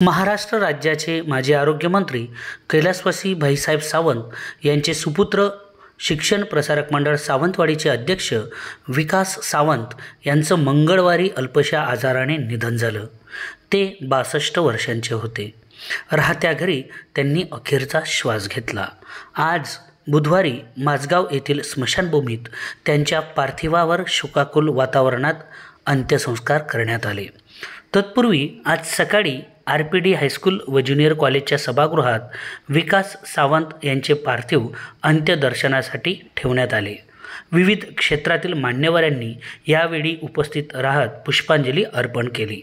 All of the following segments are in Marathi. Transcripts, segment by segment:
महाराष्ट्र राज्याचे माजी आरोग्यमंत्री कैलासवासी भाईसाहेब सावंत यांचे सुपुत्र शिक्षण प्रसारक मंडळ सावंतवाडीचे अध्यक्ष विकास सावंत यांचं मंगळवारी अल्पशा आजाराने निधन झालं। ते 62 वर्षांचे होते। राहत्या घरी त्यांनी अखेरचा श्वास घेतला। आज बुधवारी माझगाव येथील स्मशानभूमीत त्यांच्या पार्थिवावर शोकाकुल वातावरणात अंत्यसंस्कार करण्यात आले। तत्पूर्वी आज सकाळी RPD हायस्कूल व ज्युनियर कॉलेजच्या सभागृहात विकास सावंत यांचे पार्थिव अंत्यदर्शनासाठी ठेवण्यात आले। विविध क्षेत्रातील मान्यवरांनी यावेळी उपस्थित राहत पुष्पांजली अर्पण केली।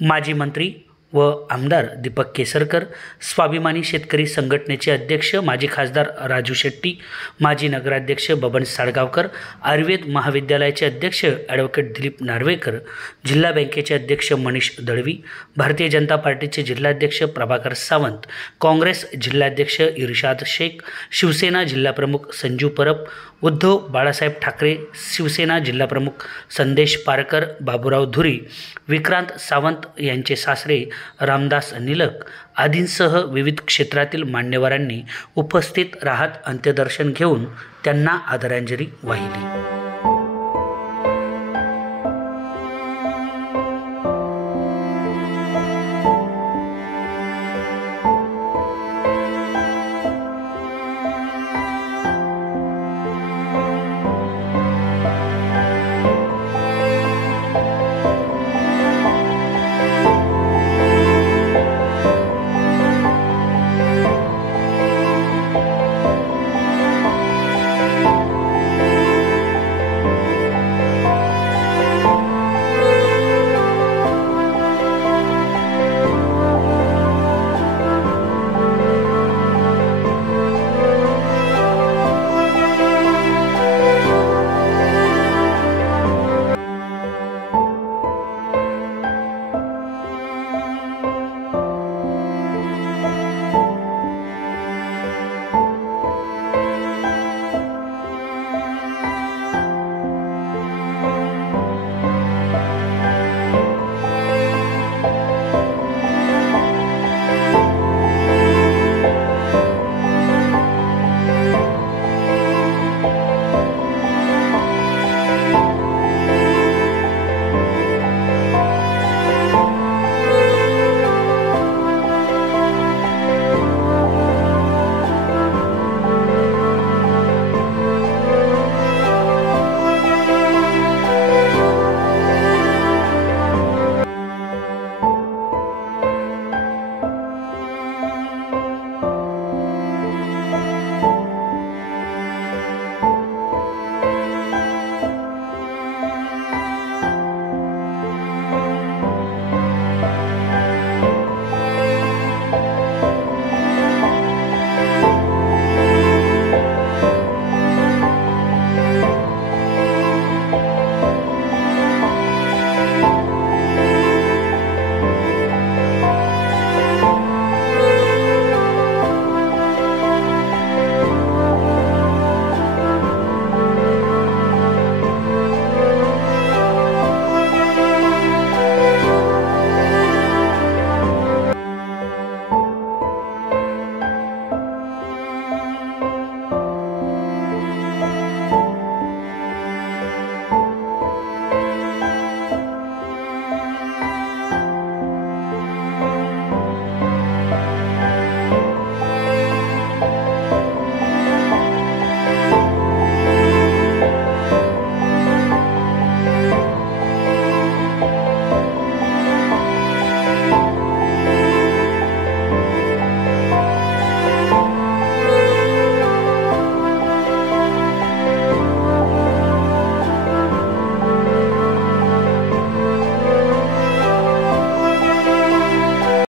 माजी मंत्री व आमदार दीपक केसरकर, स्वाभिमानी शेतकरी संघटनेचे अध्यक्ष माजी खासदार राजू शेट्टी, माजी नगराध्यक्ष बबन साळगावकर, आयुर्वेद महाविद्यालयाचे अध्यक्ष ॲडव्होकेट दिलीप नार्वेकर, जिल्हा बँकेचे अध्यक्ष मनीष दळवी, भारतीय जनता पार्टीचे जिल्हाध्यक्ष प्रभाकर सावंत, काँग्रेस जिल्हाध्यक्ष इर्शाद शेख, शिवसेना जिल्हाप्रमुख संजू परब, उद्धव बाळासाहेब ठाकरे, शिवसेना जिल्हाप्रमुख संदेश पारकर, बाबूराव धुरी, विक्रांत सावंत यांचे सासरे रामदास निलक आदींसह विविध क्षेत्रातील मान्यवरांनी उपस्थित राहत अंत्यदर्शन घेऊन त्यांना आदरांजली वाहिली।